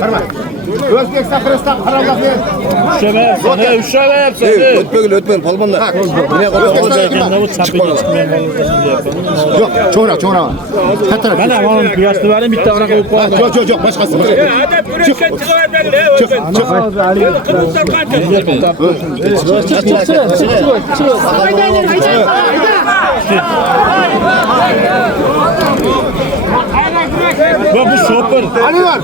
Qarma. O'zbekiston Qirg'iziston qarorlari. Ushlab yapsan. O'tmagil, polvonlar. Yo'q, cho'ra. Kattaroq. Mana men kuyashni berim, bitta varaqa qo'yib qo'ydim. Yo'q, boshqasi. Adab kurashdan chiqaveradi. Bu şopur. Ali var.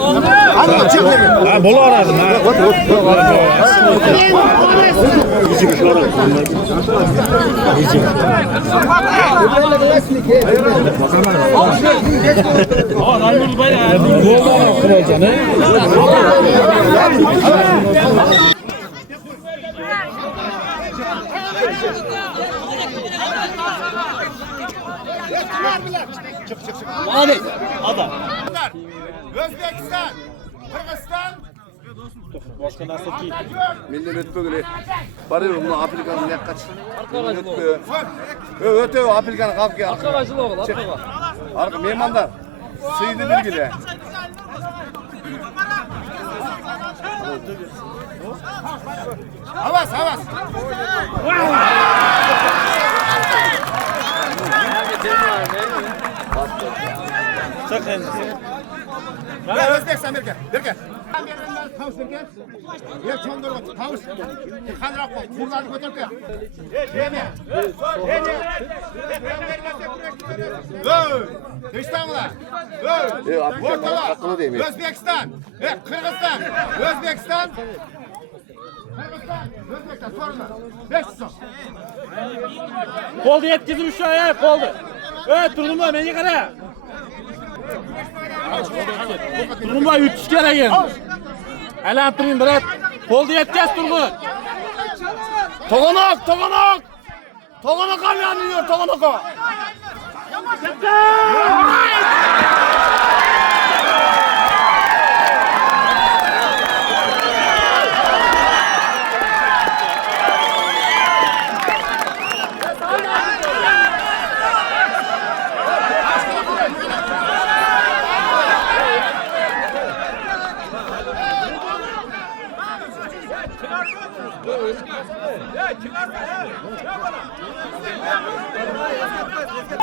Çık. Ha, bo'laveradi. Hadi. Adam. Özbekistan, Kırgızistan. Boshqa narsa ki. Millet ötmegil. Barıyor bunu Afrika'nın ne kaç? Öte Afrika'nın kalk ya. Arqaga jiloq, arqaga. Arka mehmanlar. Sıydı bilgili. Havas. Çıkın. Mana Özbekiston berke. Tavus berke. Yer çondurma tavus. Qanroq qo'y. Qurlarni ko'tarib qo'y. Yeme. Eshitdinglar? Hakkını demeyin. O'zbekiston, Qirg'iziston, O'zbekiston. Sorunlar. 500 so'm. Qo'lni yetkizib ushlay, qo'lni. Turdimba, menga qara. Turdimba yutish kerak endi. Aylantiring birat. Qo'lni yetkaz Turg'un. Toğanak. Toğanak alyanıyor, toğanaka.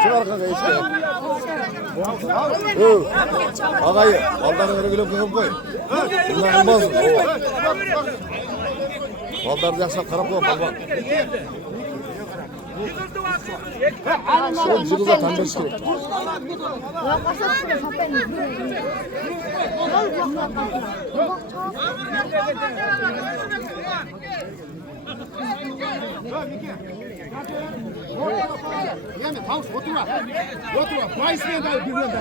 Çıkar kanka işte. Ağayı, baldarı öyle güle koyup koy. Bunlar olmaz. Baldarı yaşap karap koy balban. Son cırıza tanıdık ki. Yani tavus oturma. Bayısına da birbirine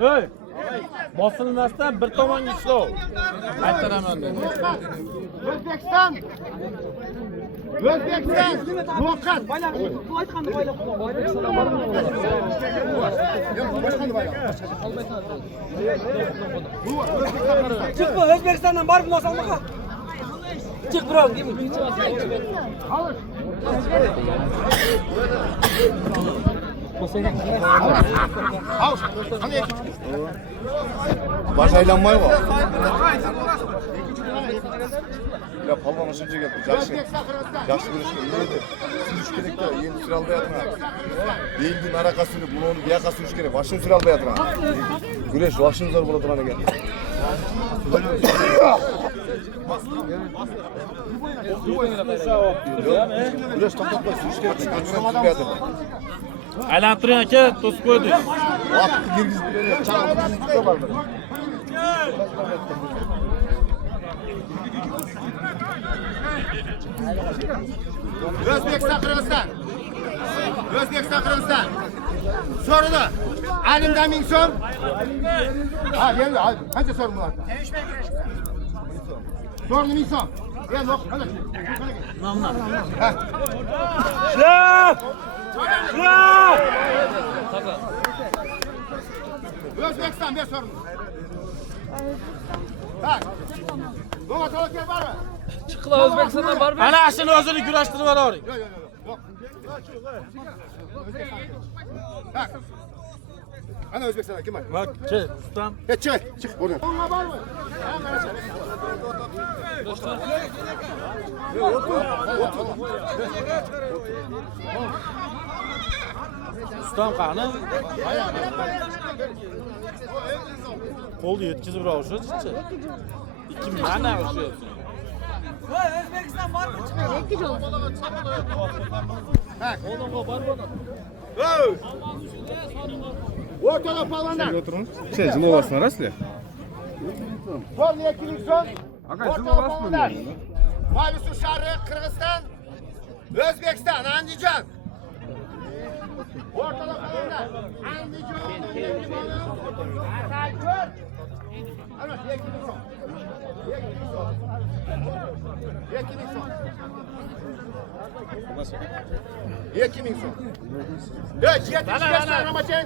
Ey. Bosilmasdan bir tomonga ishlov. Aytaraman dedi. O'zbekiston. Muvaqqat. Aytganda boylab qo'y. O'zbekistondan bormi? Boshqani bayla. Chiqma, O'zbekistondan borib nosalmaqa. Chiq biroq, kim? Havus. Qanday? Baş aylanmay mı? Ya palvanı şimdi geldi. Yaxşı görüşken neydi? Sürüş gerek de yeni sür albayatına. Değildi naraka sürü, bunu onu bir yaka sürüş gerek. Başını sür albayatına. Güreş, başını zor buladı bana gel. Güreş toplatma, sürüş gerek. Götüren sür albayatına. Aylantiring aka, to'sib qo'ydik. Attı girgiz bilen çağırdı bizde vardı. O'zbekiston Qirg'iziston. So'radi. Alimdan 1000 so'm. Ha, endi qancha so'm bo'ladi? So'rni 1000 so'm. Endi o'q, qana. Ha. O'zbekiston ber so'rni. Tak. Nima tavakkal bormi? Chiqla O'zbekistondan bormi? Ana shuni o'zini kurashtirib yuboring. Yo'q. Tak. Ana Özbekistan'dan kim var? Bak, ustam. Çık oradan. Onunla var mı? Ustam qani? Qo'lni yetkazib o'sha-chi. 2000 mana o'sha. Voy O'zbekiston bormi chiqadi? Ortada palvanlar. Şey, zil olasın arasıyla. Sol 2000 so'm. Ortada palvanlar. Maylisu shahri Qirg'iziston, O'zbekiston, Andijon. Ortada palvanlar. Andijon, Limon, Atalgor. Ana 2000 so'm. 2000 so'm. 2000 so'm. 2000 so'm. Ya, 75 so'm Ramazan.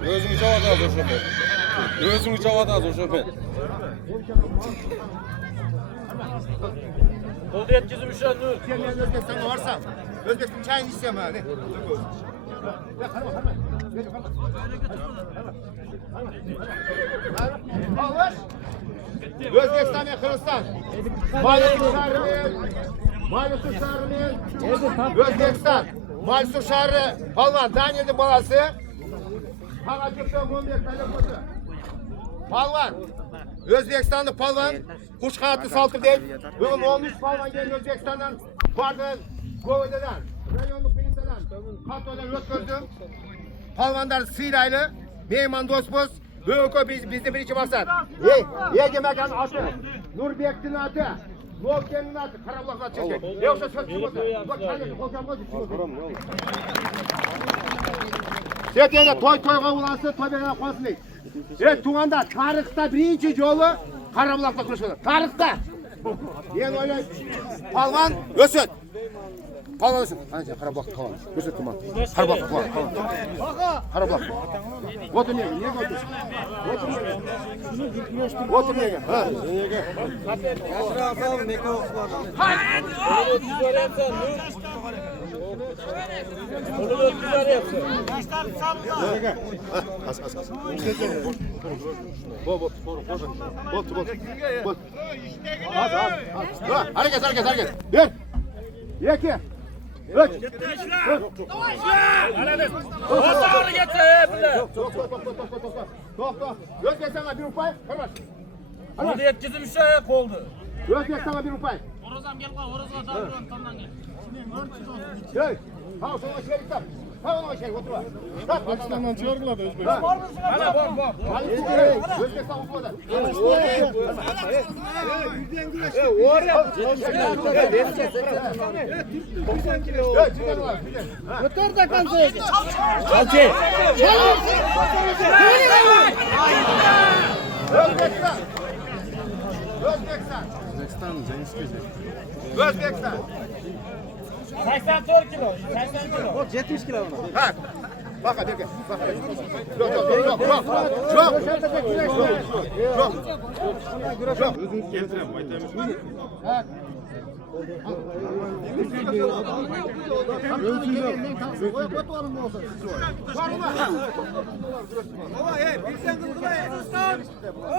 Özünü cevap az o şoför. Özünü cevap az o şoför. Qo'lni yetkazib o'sha nur. Sen ben Özbekistan'a varsam, Özbekistan çayını isteyemem hani. Ya karama. Alır. Özbekistan ve Kırgızistan. Maylisu şahri Özbekistan. Maylisu şahri Palvan, Daniel'in balası. Palacık'ta 11 tane kodu. Palvan. Özbekistanlı palvan. Kuş kanatlı saltır değil. Bugün 13 palvan geldi Özbekistan'dan. Bardın, Govede'den, Rayonluk Bilim'den, Kato'dan ötkürdüm. Palvanlar Sıraylı, meyman dostumuz. Bugün bizde birinci maksat. Yegemekan atı, Nurbek'tin atı, Novken'in atı, Karabullak'ın atı çekecek. Yoksa söz çıkmadı. Bak kendisi kolçamaz çıkmadı. Setiyede toyga ulansın, toyga qo'ysin deydi. Tug'anda tarixda birinchi yo'li Qarabuloqda kurashadi. Tarixda. Men o'ylayman, palvon o'sut. Palvon o'sut. Qancha Qarabuloq palvon. O'sut tuman. Qarabuloq palvon. Qarabuloq. O'tir nega o'tir? O'tir nega? Ha. Az. Bol. Az. Hareket. Bir. İki. Üç. O'zlari ketsa, bular. To'xta. O'zbekistonga bir rupay. Qarab. Qo'lni yetkazib o'sha qo'lni. O'zbekistonga bir rupay. Orozam gel qo'y, orozga davron tomdan gel. Hey. Ha, sonra şey stop. Tamam şey otur. Stop. Pakistan'dan çıkardılar da Özbekistan. Bor. Özbekistan ufadı. Götür da kalsın. Çalçı. Özbekistan. 84 kilo. 80 kilo. 70 kilo. Ha. Bak hadi gel. Bak. Yok. Özünü getirem, baytayım. Ha.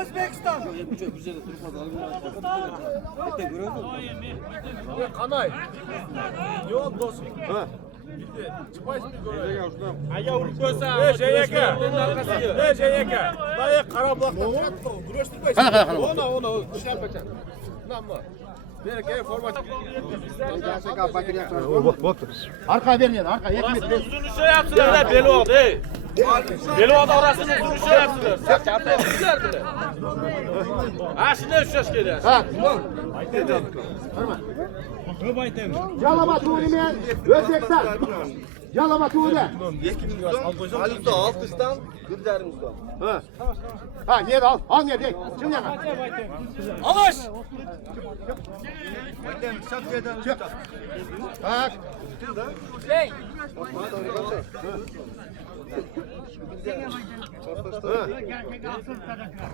Özbekistan. Qanay. Yo'q do'st. Ha. Aya urib qo'ysa, Jeyaka. Jeyaka. Bayaq Qarabuloqda kurashtirmaysan. Qara. Ona ishlab bakan. Namma. Berke forma. Arka vermeyin. Arka yetmez. uzun ushlayapsizlar, Belvoqda, ey. Belvoqda orasini uzun ushlayapsizlar. Sen katta sizlardilar. Ha, shunday ushlash kerak. Ha. Yalama tuğulimen Özbekistan. Yalama tuğuli. Haluk'ta alkıştan, Gülder'imizde. Ha. Ha, niye al? Al niye değil? Şimdi yakın. Alış. Çık. Bak. Hey,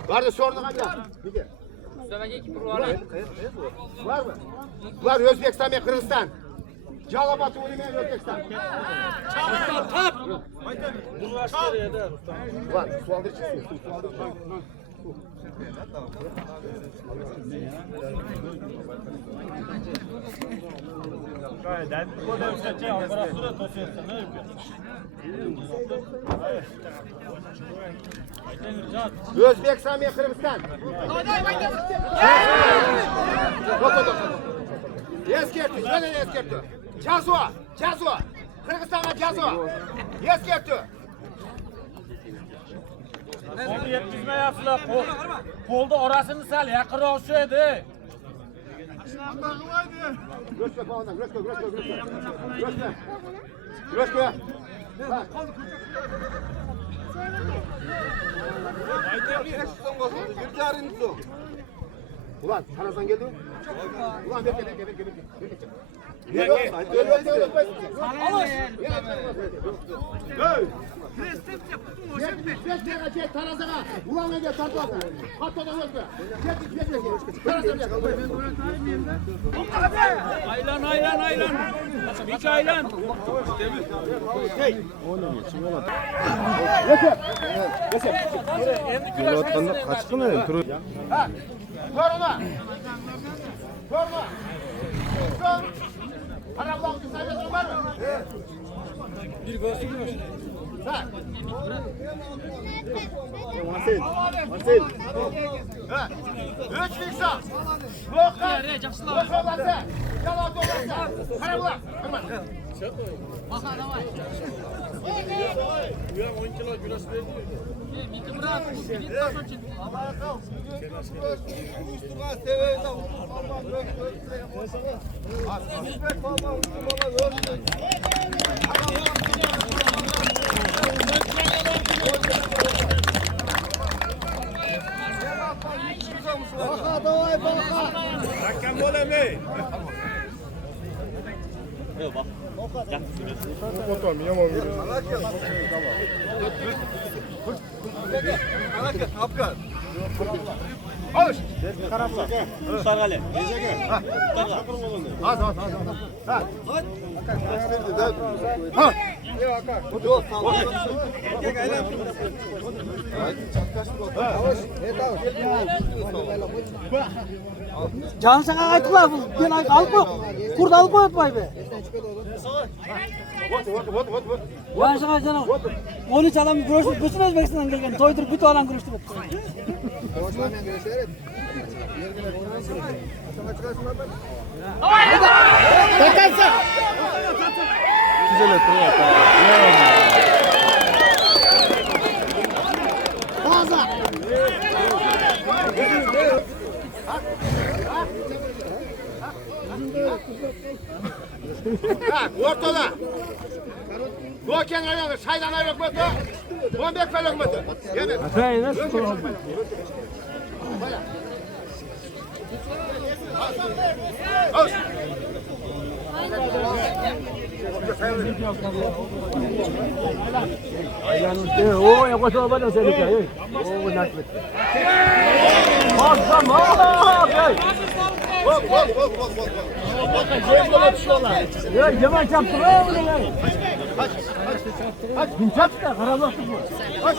Var da sorunu kaçar. Mustafa gel ki provale. Var mı? Var Özbekistan ve Kırgızistan. Calabatı oynamaya Özbekistan. Ulan sualdır çıksın. Özbekistan ve Kırgızistan. Eskertü, neden eskertü? Cazo. Kırgızistan'a cazo. Eskertü. Onu yetkizmeyapsizlar. Qo'lda orasini sal yaqinroq edi. Göçme falandan, göçme. Göçme. Bak. Ulan Tarazan geldi mi? Ulan bekle. Bekle. Tarazana. Ulan ne gel tartmasın. Hattadan ötme. Aylan. İki aylan. Yo'l otganda qachiqmi? Ha. Koruma. Arabamın sayfası var mı? Bir görsün mü? Ha. Marcel. Ha. 3 fiksa. Lokal. Lokal. Yalan dolarsa. Karabula. Hemen. Uyan 10 kilo güreş verdi. Hakem bo'lami? Otam yomon. Alış. Sargale. Az. Ha. Can sana ayttılar bu. Ben alıp koy. Kurt alıp koyatmay be. Vot. Ben sana canım. 13 adam görüştük. Bütün Özbekistan'dan gelgen. Toydurup bütün adam görüştük. Güzel Ha, ortada. Doğuken ayağını, saydan ayak mıdır? Bombek felak mıdır? Yemin. Al. O yaklaşma bana sen de. O naklet. Ya Cemal çarptı lan ya. Aç. Kim çarptı? Karabaktı bu. Aç.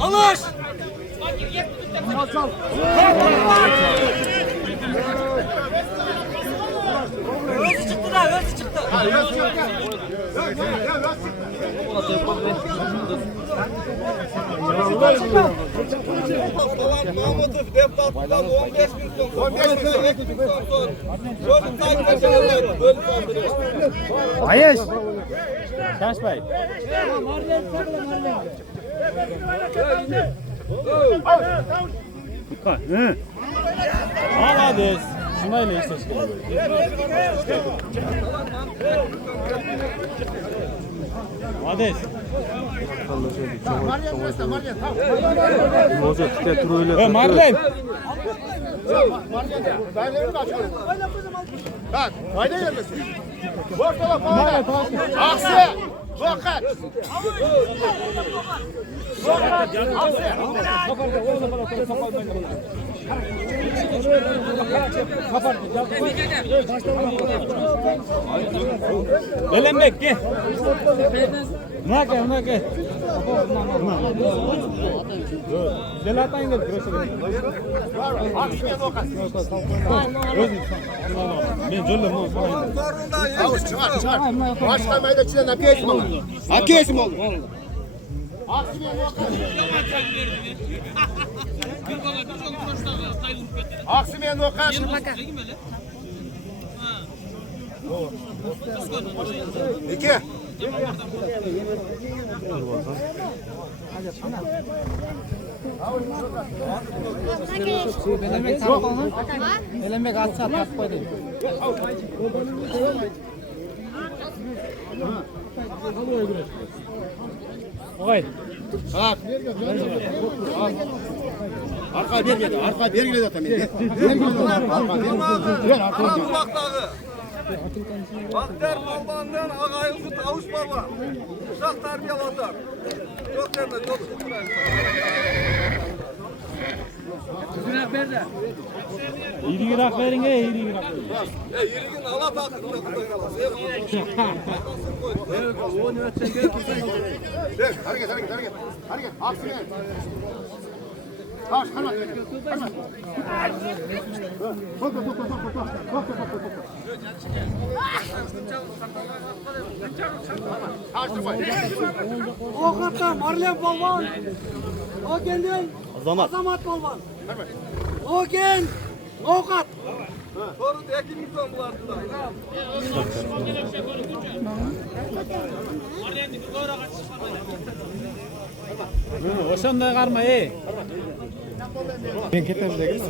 Alış! Özü çıktı da, özü çıktı. Mahmutov deputatlıktan 15 gün sonra. 15 gün sonra. Çocuk takip ediyorlar. Böyle kaldırıyor. Ayış. Kaçmay. Молодец. Şunayla işte. Молодец. Marlen. Bak, fayda gelmesin. Ortada Palvan. Aksi. Zokat. Zokat. Aksi. Ölenmek gel. Nake. Zelatan gel. Aksiye Zokat. Ben jollem no. Çıkar. Başka mayda içinden akıyesi mi olur? Akıyesi mi olur? Aksiye Zokat. Aksiye Zokat. İki. Ölenmek atsa atak koydu. Oy. Bak. Arka vermedi. Arka vergile zaten. Kulakları. Bakter Balban'dan ağayımızı tavuş baba. Uşak terbiye atar. Çok deme, çok şükür. İyi rak verin iyi rak. Yirgin ala takın. Hareket. Aksiye. Taş, kalma. Bak. Taş koy. O katta Marlem Balvan. O kendin. Azamat Balvan. O gen. O kat. Soru da ekin mikron bulardılar. Oşan da karma ey. Ben ketem de gel.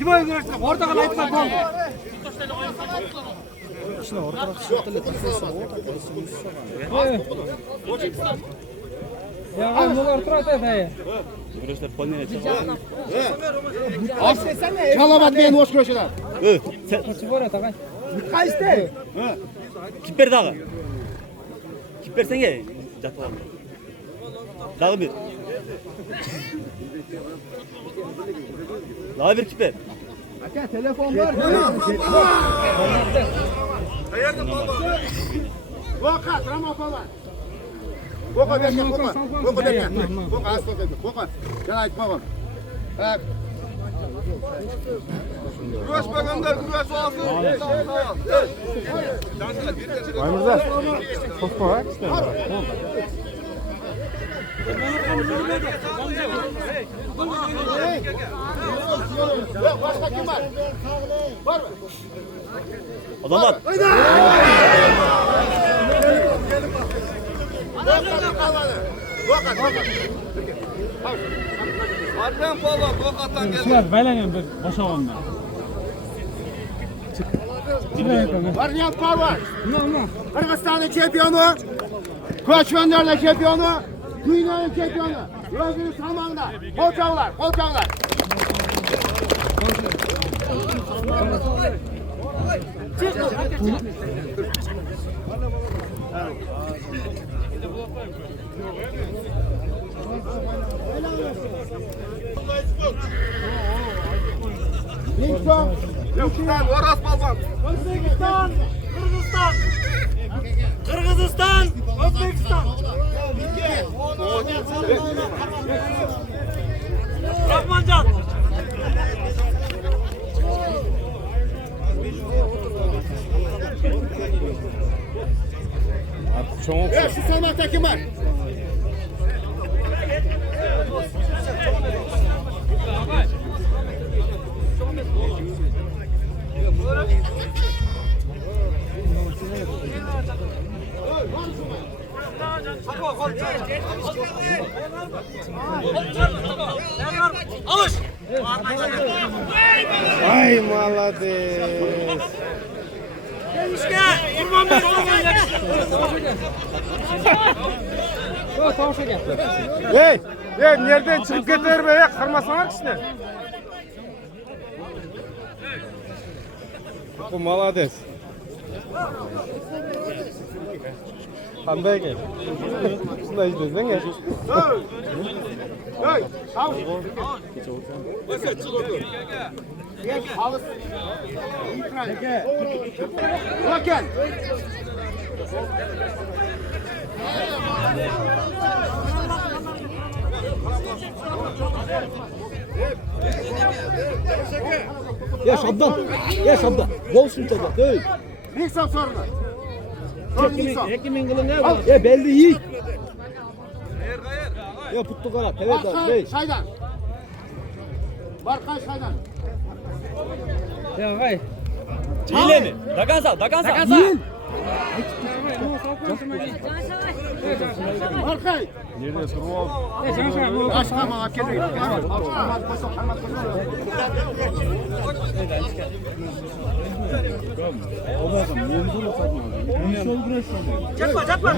İboy güreşte orada kal aytma kol. İşte orada çıktı ya bunlar oturaydı da. Güreşler polneye çıkıyor. Çalamat beyin hoş görüşler. Kaçı var ta. Kaçtı? Kiper dağı. Kiper senge jatuh. Dağı bir. Dağı bir kiper. Telefon var. Hayırdır baba? Vokat, Rama falan. Vokat derken, Vokat. Vokat derken. Vokat, asla derken. Vokat. Gel ait babam. Evet. Güreş bakanlar güreş olsun. Aymırza. Topu var işte. Yok, başka kim var? Var mı? Adamlar. Vokat. Adem baba kokatan geldi. Şular baylanın bir boşa ondan. Var Nihat Palvan. Kırgızistan'ın şampiyonu. Koçmenler'in şampiyonu. Dünyanın şampiyonu. Özgür Salman'da. Kolçavlar. Nilson. Yokuştan Oras Balban. Özbekistan, Kırgızistan, Özbekistan. Rahmancan. Evet, şu salmakta kim var? Alış. Ay молодец. Enişte, Kurban Bey olmayacak. Yo tavşa gel. Hey. Nereden çıkıp getir be ya? Kırmasana işte. Bu malades. Qanday gel? Shunday izlaysan gel. Hey, sağ ol. Alış. Bakın. Ya Şabdan. Ya Şabdan. Bol şuntada. Değil. Neyse sorma. Sorma. Ekimin kılı ne var? Ya belli iyi. Ya putlu kara. Evet abi. Barkay Şaydan. Barkay Şaydan. Ya hay. Hile mi? Dagansa. Yiyin. Barkay. Nerede durma? Aşkı bana kelime. Çakma çakma.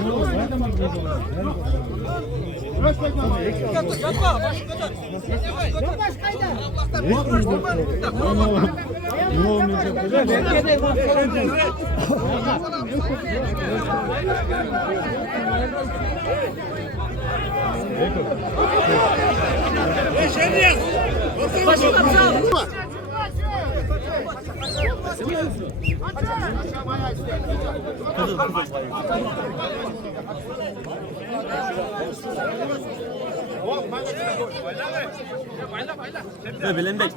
Belenbek.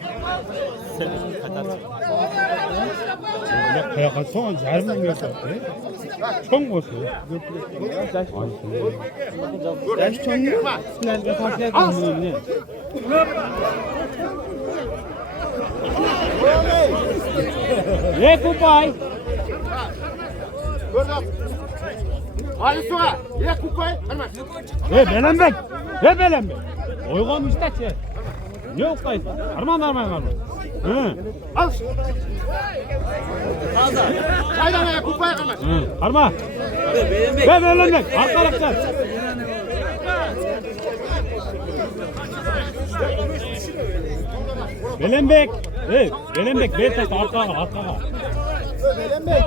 Kayakat son 잘못 göster. Çok boş. Yaş çok mu? Sizlerle fark etmiyor ne? Ne kupay? Ali Suğa. Ye kupay. Hemen. Belenbek. Belenbek. Oygan işte çe. Ne okuyorsun? Arman. Hı. Al. Şaydan ya kupay hemen. Hı. Arma. Belenbek. Arkadaşlar. Belenbek. Belenbek. Belenbek. Arkaga. Belenbek.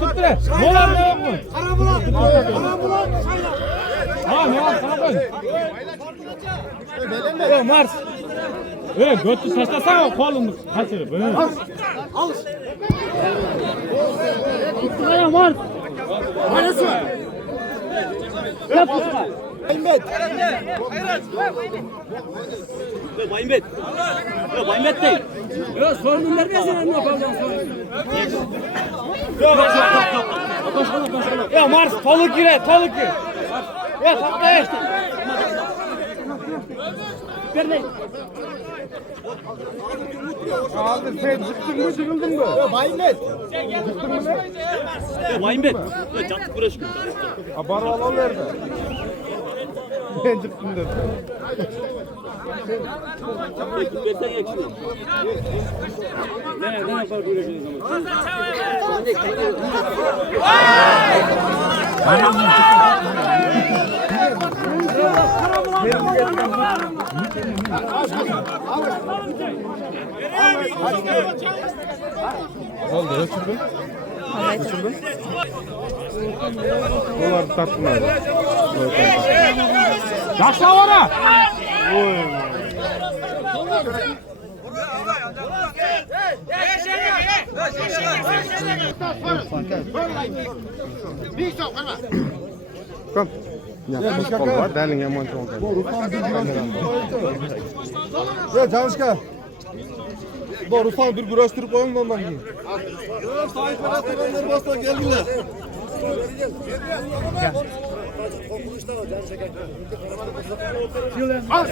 Tut bre. Molar ne yok mu? Karabulan. Ha ne var sana koy. Belenbek. Mars. Götü taşlasana kolunu kaçırıp. Al. Tutmaya Mars. Arası. Yap tutma. Baymbet. Ya Baymbet değil. Ya sorunun vermesin ne yapalım sonra. Ya Mars toluk gire. Ya topla işte. Vermeyin. Abi sen çıktın mı? Ya Baymet. Çıktın mı ne? Ya Baymbet. Ya canlı güreş gibi. Haber alan nerede? Ben çıktım dedim. Versen yakışıyor. Ne yapar güreşiniz zaman? Oldu ölçüldü. Dolar tattın abi. Yaşa ona. Kom. Ya, var. Derling yaman çok. Ya Canışka. Doğru falan bir güreştirip koyun da ondan giyin. Sahip olanlar bastan geldiler. Al.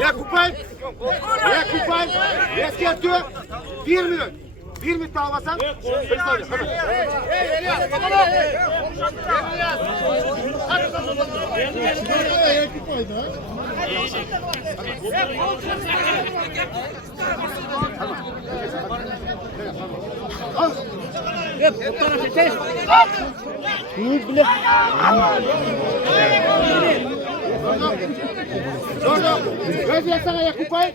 Ya kupay. Eski atıyor. 1 minut. 1 minut daha basan. Hadi. Göz yasana ya kupayı.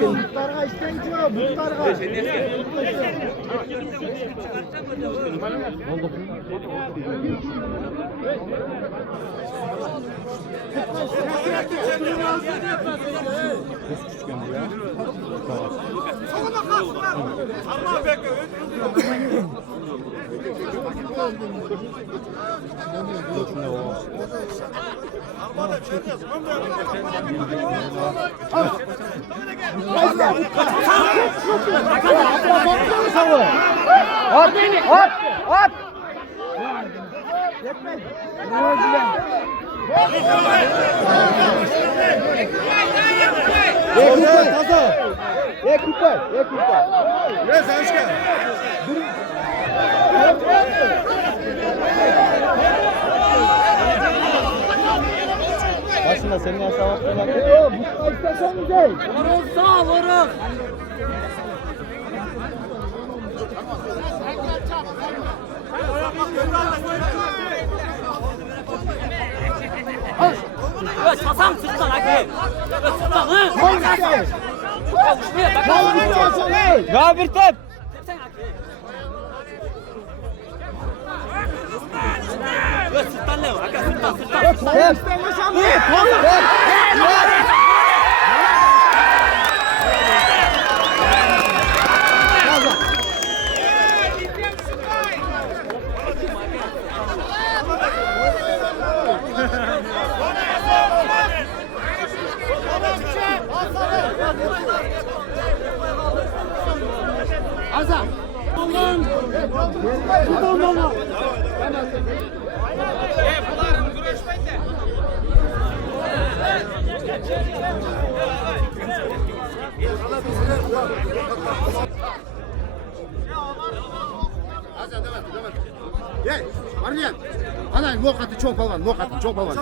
Muhtarga işten çıkıyor, muhtarga. Aslında senin hesabın falan. Vurun sağ vurun. Ya çasam sırtlan hadi. Ya sırtlan hı. Ya bir tep. Ya sırtlan ne var? Hakikaten sırtlan. Gel, Aryan. Ana lokatı çok balvan, lokatı çok balvan.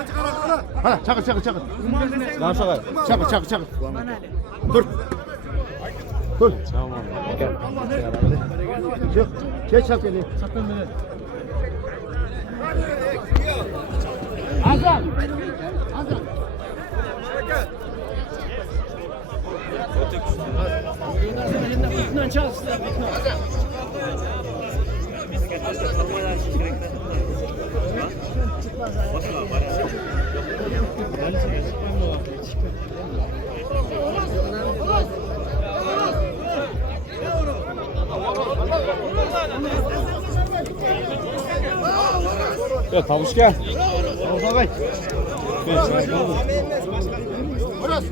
Hadi çakır. Lan şaka. Çakır. Dur. Dur. Tamam. Gel. Çık. Geç çak beni. Azam. Ya tavuş gel. Burası.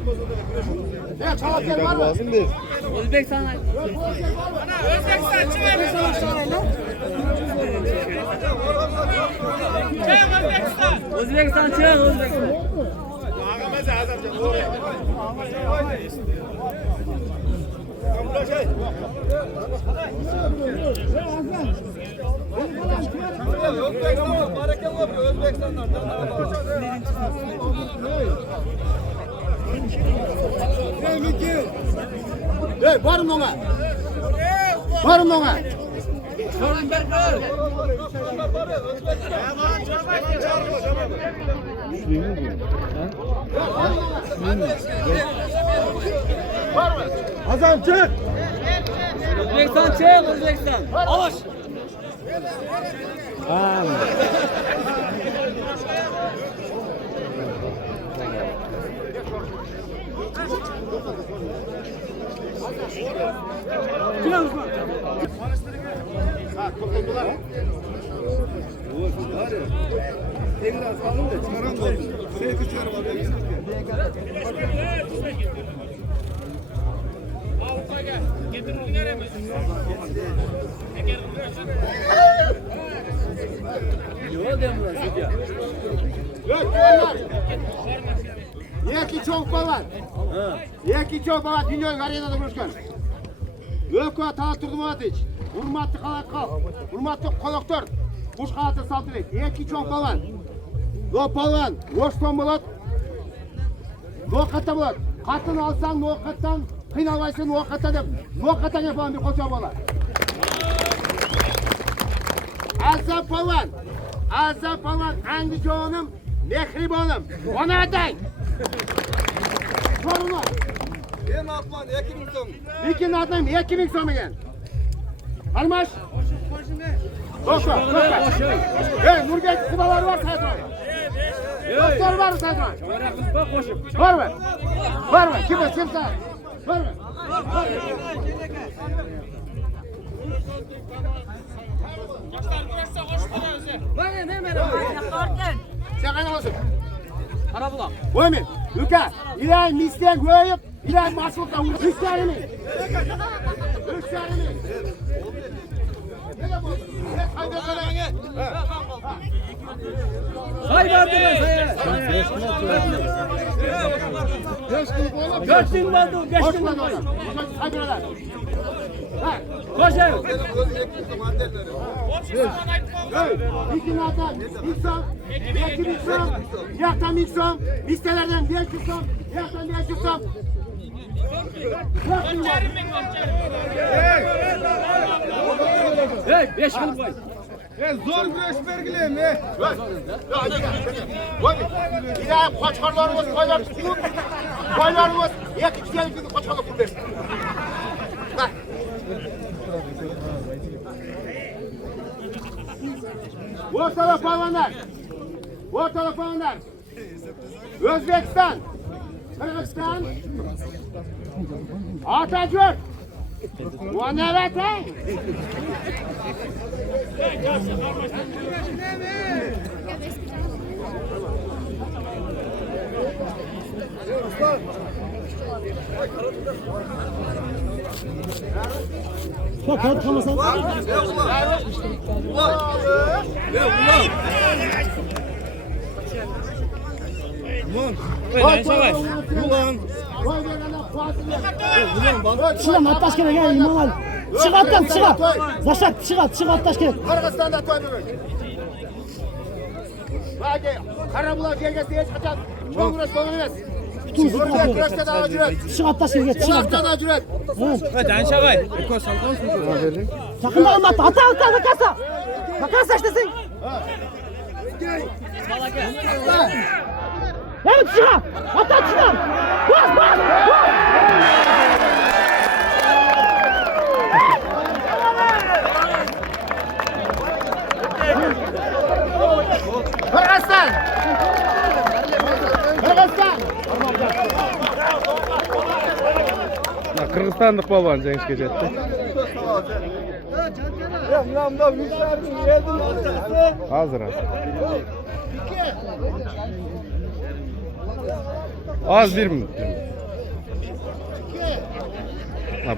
Ne çalaklar var mı? Lazım değil. Özbekistan. Özbekistan çık Özbekistan. Hey, varım ona. Varım ona. Hasan çık. Özbekistan çık Özbekistan. Alış. Yeki çok balan. Yeki çok balan. Dinliyorum arenada buluşkan. Ökü Talat Turdumovic. Hurmatlı Kalakal. Hurmatlı Koloktor. Kuş kanatı Saltırek. Yeki çok balan. Lopalvan, Roşton bulat. Noqatda bulat. Qatın alsan noqatdan, qiynalmaysan noqatda deb. Noqatdan yapan bir qo'cha bola. Azam Palvan. Azam Palvan, Andijonim, Mehribonim. Ona atang. Sorunu. Ben atman 2000 so'm. Lekin atayım 2000 so'm ekan. Almash. To'xta, to'xta. Nurga sibalar var saytman. Doktor var saytman. Var mı? Var mı? Kim kimsa? Var mı? Sen kaynalasın. Para bulam. Oymin. Luka, ilay mislen koyup, ilay masukta vur. Üçlerini. Üçlerini. Say verdim ben saya. 4000 vardı, 5000 vardı. Saybralar. Koş ev. İki natan, mikson, 2000 so'm, yaktan mikson, listelerden 500 so'm, yaktan 500 so'm. Hey, 5 kılıp koy. Zor güreş belgileyim. İlahi qo'chqorlarimiz qo'ylar tutib, qo'ylarimiz 2 kishalik qo'chqorlar pul bersin. O'rtalar polvonlar. O'rtalar polvonlar. O'zbekiston, Qirg'iziston, Otajurt. Ona vatang. Şuram attaş kerak ya imal. Çık attan çık. Zaşat çık attaş kerak. Qirg'izistonda to'y bo'ladi. Bagi Qarabular yergasi hech qachon cho'ng'irash bo'lgan emas. O'rta kurashda da ajrat. Çık attaş kerak. Çık Chiroqda attan. da ajrat. Danşagay. Yakında olma ata kasa. Kasa işte sen. Evet çık. Atta çık. Bas. Qirg'iziston. Qirg'iziston. Qirg'izistonlik polvon jangga ketdi. Hozir. Az 1 minut.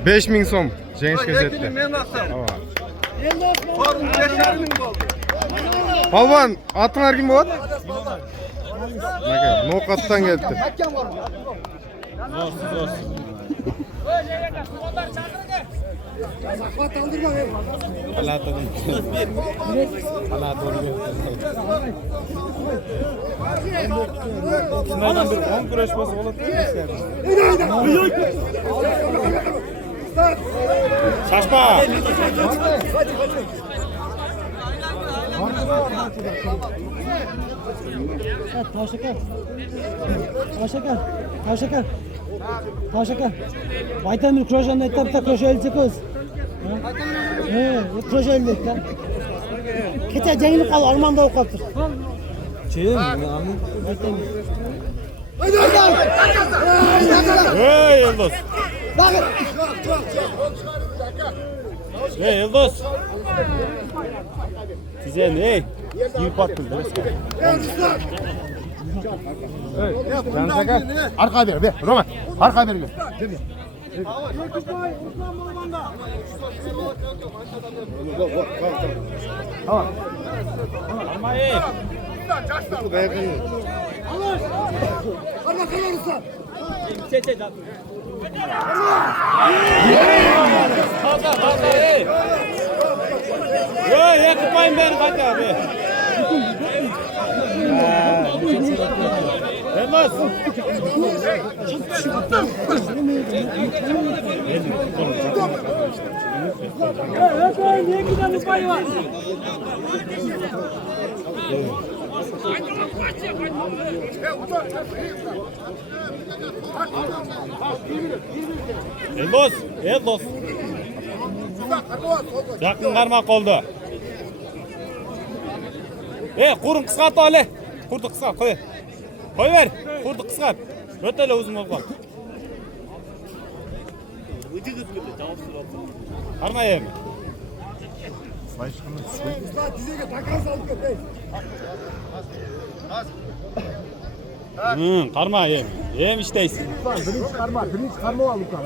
5000 so'm jangga ketdi. Men atsam. Tamam. Form 5000 bo'ldi. Polvon, atыңlar kim bo'ladi? Maka, noqatdan keldi. Shundan bir 10 kurash bo'lsa bo'ladi. Shashma. Taşakar. Vitamin kroşanın etapta kroşa elde kız. Kroşa elde etti. Keçe cengini kal ormanda okuttır. Hey Yıldız. Hey Yıldız. Size ne? İyi baktın. Arka ver, Roman. Arka ver. Tamam. Yakıpmayın beni hadi abi. Elmas. Niye giden payı var? Elmas. Elmas. Yaqin qarmoq qoldi. Qurun qisqart ole. Qurni qisqart, qo'y. Qo'yver. Qurni qisqart. O'tala o'zim olib qol. Qarmaymi? Qarma yem. Yem ishtaysiz. Birinchi qarma ol ukan.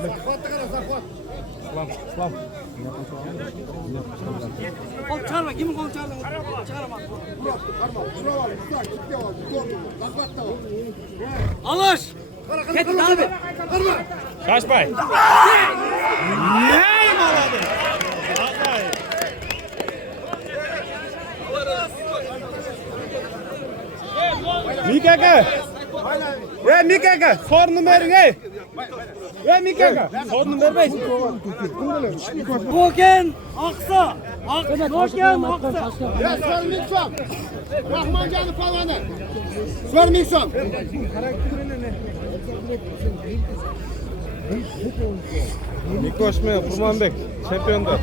Qo'l chiqarma, kim qo'l chiqarma. Alış. Ketdi abi. Shoshmay. Ney bo'ladi? Mika aka. Mika aka, sorni bering ey. Mika aka, sorni bermaysiz. Boken Aksa. Boken Aksa. Sorming so'm. Rahmonjonov polvoni. Sorming so'm. Mikoshme, Qurmonbek, chempionlar.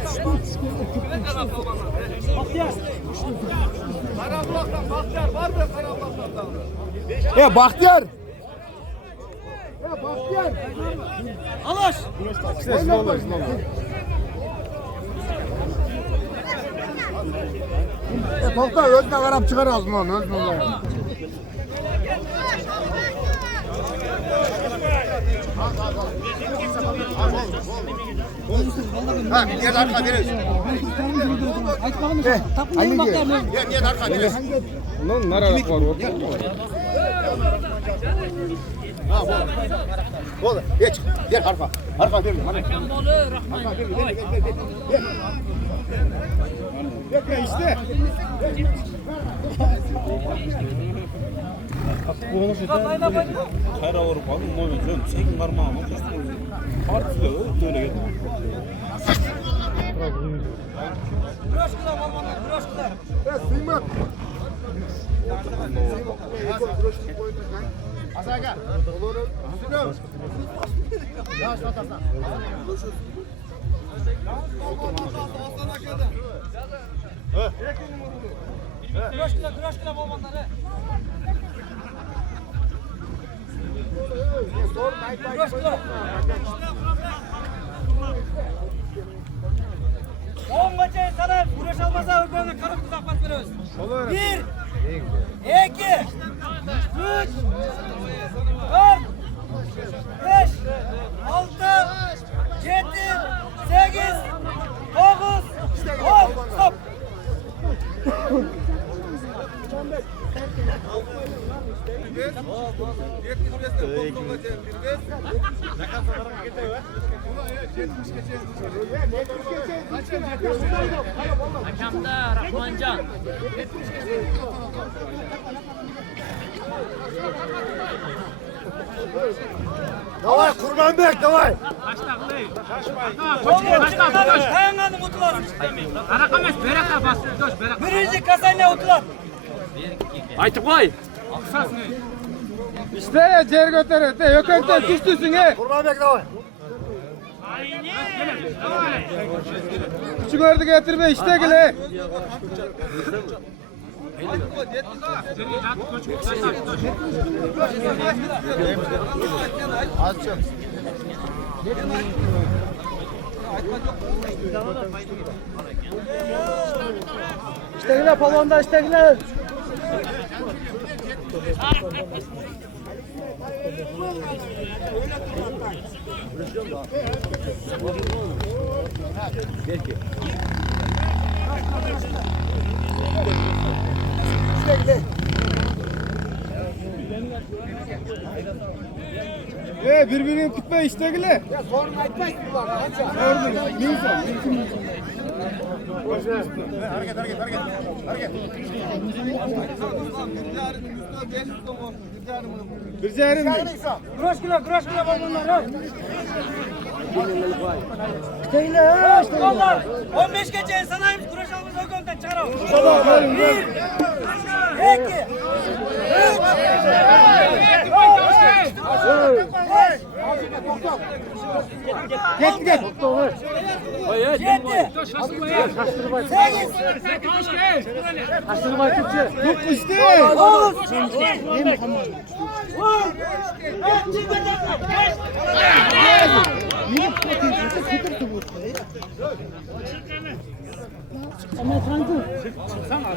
Baxtiyor. Alış. To'xta, o'zine qarab chiqarasiz onu, o'zine. Ha, niye arka veriyorsun? Tapın bakar. Niye arka veriyorsun? Bundan narada var o? Ha, oldu. Geç. Gel arka. Arka ver. Hadi. Gel işte. Qayra urib qoldim, mo'min, sekin qarmog'im. Ortiga o'tib Sıymak. Asaga. Olur. Sinem. Ya şatasın. Güreşkılar balmanları. Güreşkılar. 10 maçı sana güreş almasa öbürüne kanıp uzaklat veriyoruz. 1, 2, 3, 4, 5, 6, 7, 8, 9, 10, stop. Hakamda Rahmonjon. Давай, Kurbanbek, давай. Tayanganı otular. Araqamas, beraqa bosib, do'sh, beraqa. Birinci kasanya otular. Aytib qo'y. İşte ya cer götürüyor. Yokökten düştüsün he. Kurbanbek, давай. Küçük ördü getirme işte gele. İşte yine palonda işte yine. Birbirini tutma işte gele. Sorun etmek mi var? Gördün. Neyse. Kuroş kilo balonlar. Onlar 15 gece sanayimiz kuroş almış o konuda çaro. 1, 2,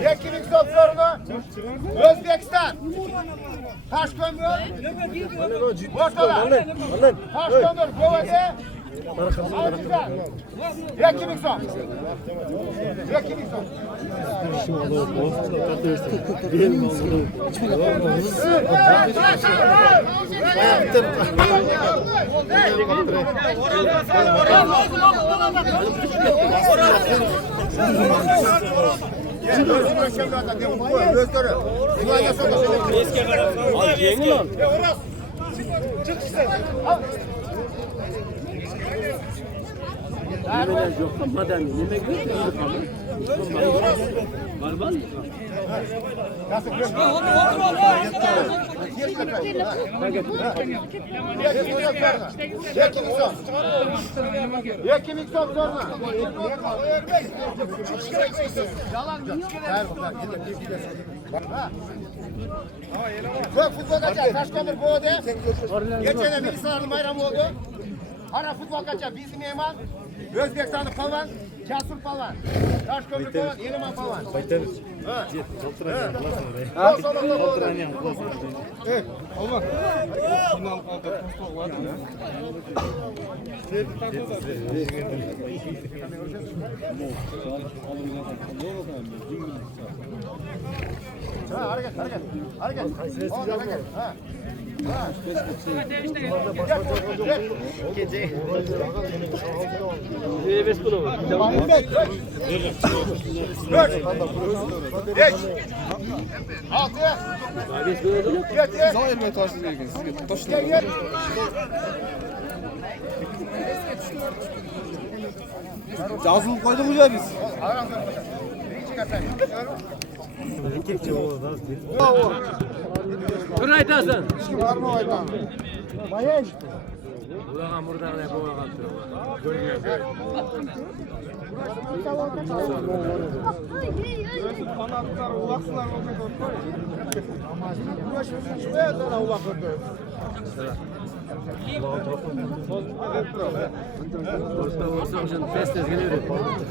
Yekilik sorunu Özbekistan. Taşkömür. Ortalar. Taşkömür. Kovade. Altıcan. Yekilik son. Yekilik son. Yekilik son soruna. Çok futbol kaçar. Taşkömür bu oldu. Geçen de Milli Sağlık Bayramı oldu. Hara futbol kaçar. Bizim Eman. Özbekistanlı Palvan. Kasur Palvan. Taşkömür Palvan. Yeniman Palvan. Evet, olmaz. Hareket. Ha. Yazılıp koyduk ya biz. Dur aytasın. Bayan. Ulan buradan ne boğa Orta olsa şimdi festes geliyor.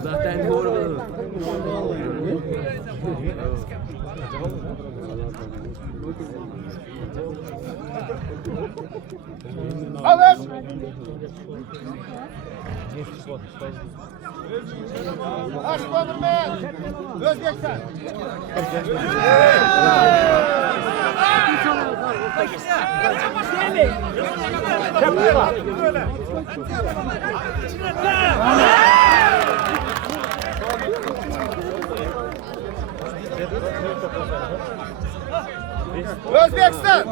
Zaten doğru. Alır. Taşkömür ben. Özbekistan. Özbekistan.